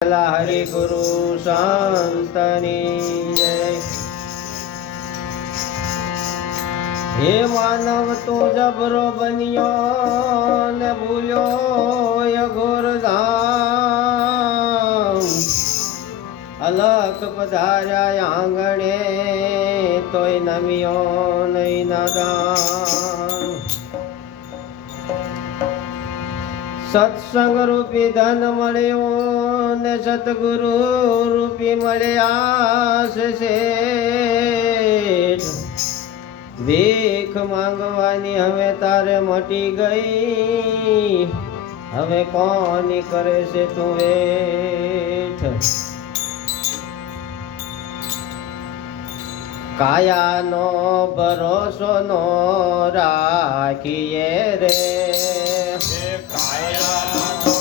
हरि गुरु शांतनी जय। हे मानव तू जबरो बनियो ने भूलो ये घोर धाम। अलख पधार्या आंगणे तोय नमियो नहीं नादान। सत्संग रूपी धन मळ्यो ने सतगुरु रूपी मळ्या શેઠ। ભીખ માંગવાની હવે તારે મટી ગઈ, હવે કોની કરે છે તું વેઠ। કાયાનો ભરોસો નો રાખીએ રે, કાયાનો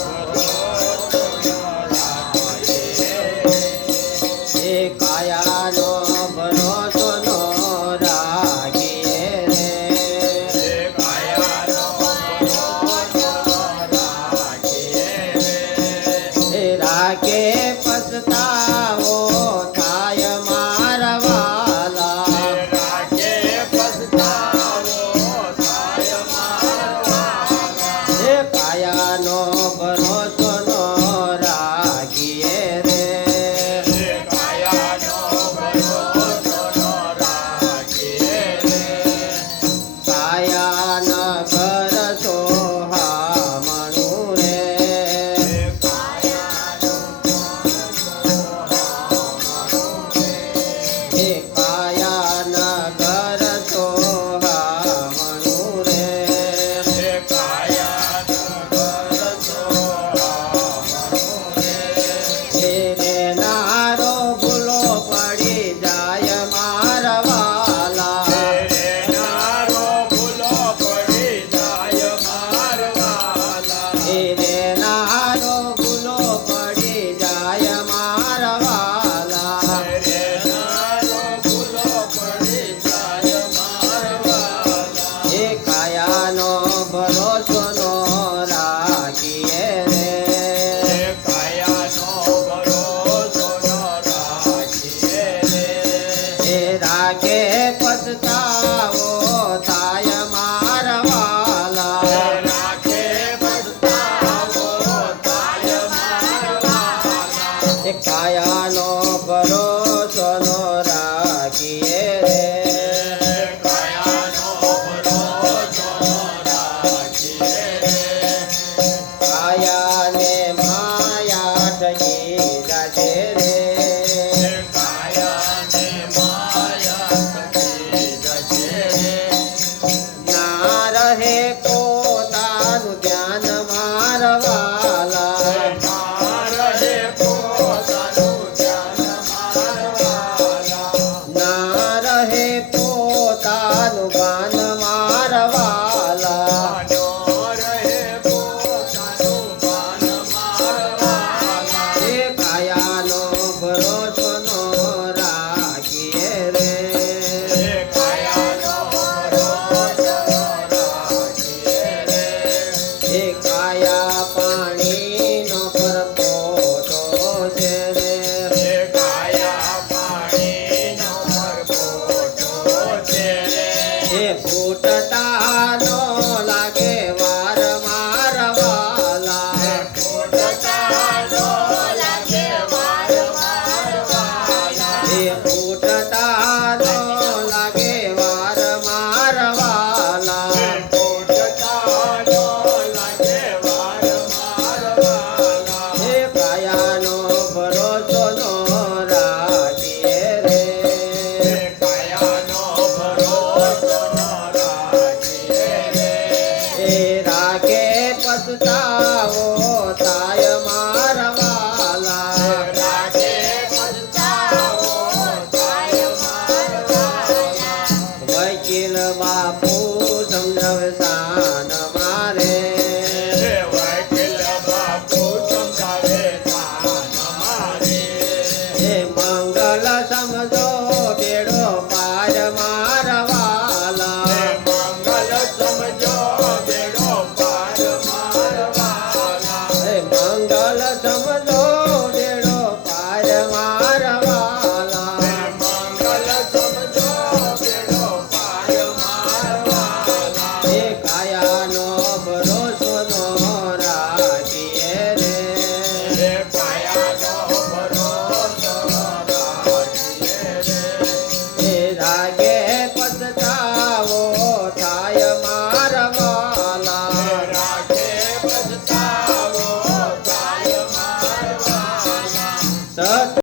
ભરોસો નો રાખીએ રે, રાખે પછતાવો થાય મારા વાલા, રાખે પછતાવો થાય મારા વાલા। કાયાનો ભરોસો નો રાખીએ રે, ભરોસો નો રાખીએ રે, કાયાનો ભરોસો નો રાખીએ રે, રાખે પછતાવો થાય મારા વાલા, રાખે પછતાવો થાય મારા વાલા। કાયાનો ભરોસો નો રાખીએ રે, માયા ને માયા ઠગી જાશે રે,